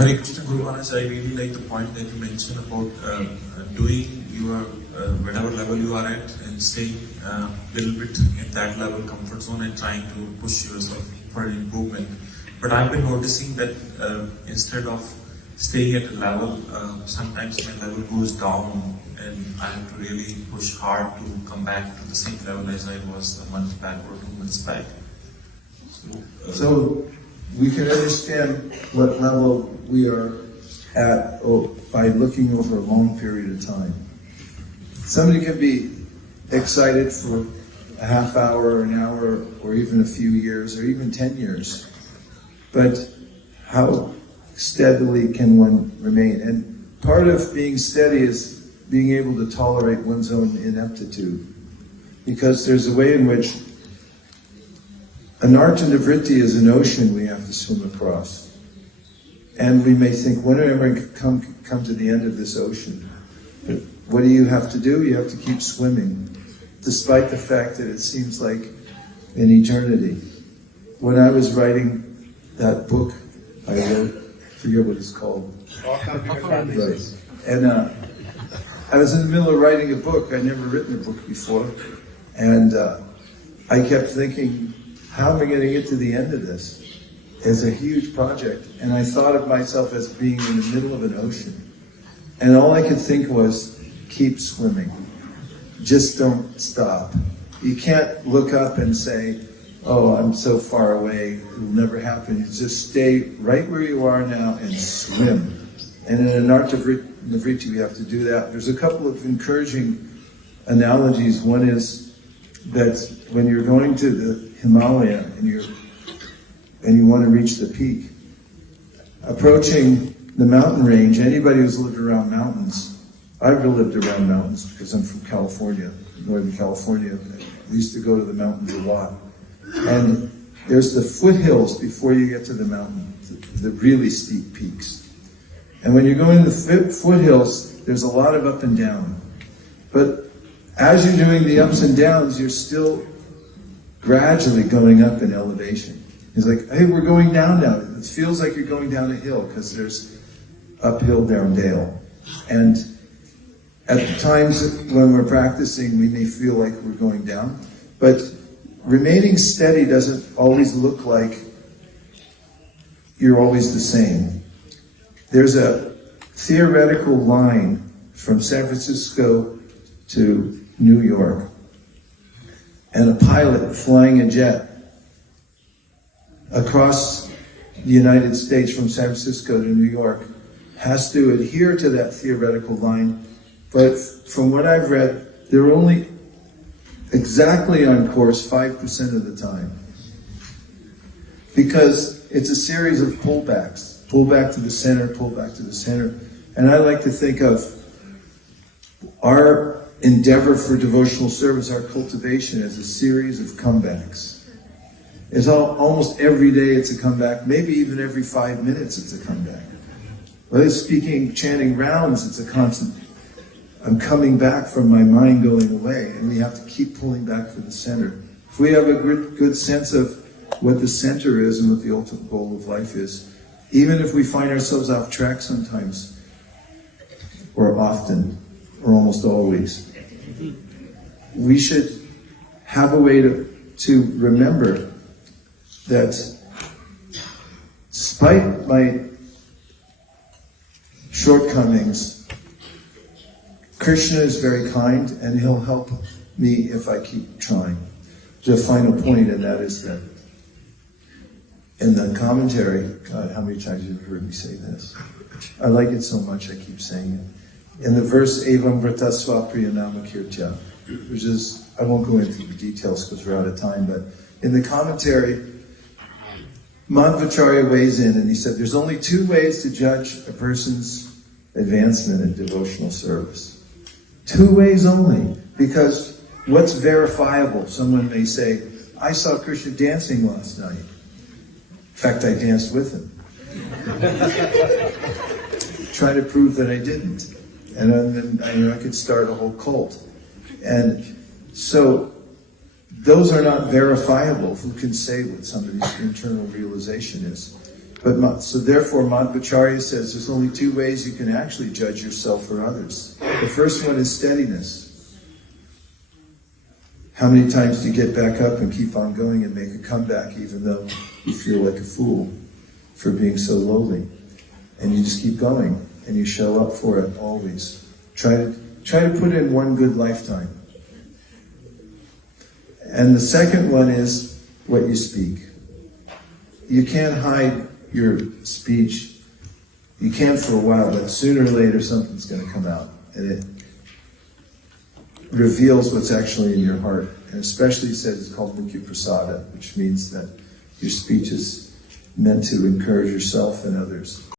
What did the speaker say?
Hare Krishna Guru Maharaj, I really like the point that you mentioned about doing your whatever level you are at and staying a little bit in that level comfort zone and trying to push yourself for an improvement. But I've been noticing that instead of staying at a level, sometimes my level goes down and I have to really push hard to come back to the same level as I was a month back or 2 months back. So we can understand what level we are at by looking over a long period of time. Somebody can be excited for a half hour, or an hour, or even a few years, or even 10 years. But how steadily can one remain? And part of being steady is being able to tolerate one's own ineptitude. Because there's a way in which anartha-nivṛtti is an ocean we have to swim across. And we may think, when am I going to come to the end of this ocean? But what do you have to do? You have to keep swimming, despite the fact that it seems like an eternity. When I was writing that book I wrote, I forget what it's called. Right. And I was in the middle of writing a book. I'd never written a book before. And I kept thinking, how am I going to get to the end of this? It's a huge project. And I thought of myself as being in the middle of an ocean. And all I could think was, keep swimming. Just don't stop. You can't look up and say, oh, I'm so far away, it'll never happen. You just stay right where you are now and swim. And in anartha-nivṛtti, we have to do that. There's a couple of encouraging analogies. One is that when you're going to the Himalayan and you want to reach the peak, approaching the mountain range, anybody who's lived around mountains, I've lived around mountains because I'm from California, Northern California. We used to go to the mountains a lot. And there's the foothills before you get to the mountain, the really steep peaks. And when you're going to the foothills, there's a lot of up and down. But as you're doing the ups and downs, you're still gradually going up in elevation. It's like, hey, we're going down now. It feels like you're going down a hill because there's uphill, down dale. And at the times when we're practicing, we may feel like we're going down. But remaining steady doesn't always look like you're always the same. There's a theoretical line from San Francisco to New York, and a pilot flying a jet across the United States from San Francisco to New York has to adhere to that theoretical line, but from what I've read, they're only exactly on course 5% of the time. Because it's a series of pullbacks. Pull back to the center, pull back to the center. And I like to think of our endeavor for devotional service, our cultivation, as a series of comebacks. It's almost every day it's a comeback, maybe even every 5 minutes it's a comeback. Whether it's speaking, chanting rounds, it's a constant. I'm coming back from my mind going away, and we have to keep pulling back for the center. If we have a good sense of what the center is and what the ultimate goal of life is, even if we find ourselves off track sometimes, or often, or almost always, we should have a way to remember that despite my shortcomings, Krishna is very kind and he'll help me if I keep trying. There's a final point, and that is that in the commentary, God, how many times have you heard me say this? I like it so much I keep saying it. In the verse, Evam Vratasva Priyanama Kirtya, which is, I won't go into the details because we're out of time, but in the commentary, Madhvacharya weighs in and he said, there's only 2 ways to judge a person's advancement in devotional service. 2 ways only, because what's verifiable? Someone may say, I saw Krishna dancing last night. In fact, I danced with him. Trying to prove that I didn't. And then I could start a whole cult. And so, those are not verifiable. Who can say what somebody's internal realization is? So therefore, Madhvacharya says there's only two ways you can actually judge yourself or others. The first one is steadiness. How many times do you get back up and keep on going and make a comeback even though you feel like a fool for being so lowly? And you just keep going and you show up for it always. Try to put in one good lifetime. And the second one is what you speak. You can't hide your speech. You can for a while, but sooner or later something's going to come out. And it reveals what's actually in your heart. And especially, it says it's called Mukhi Prasada, which means that your speech is meant to encourage yourself and others.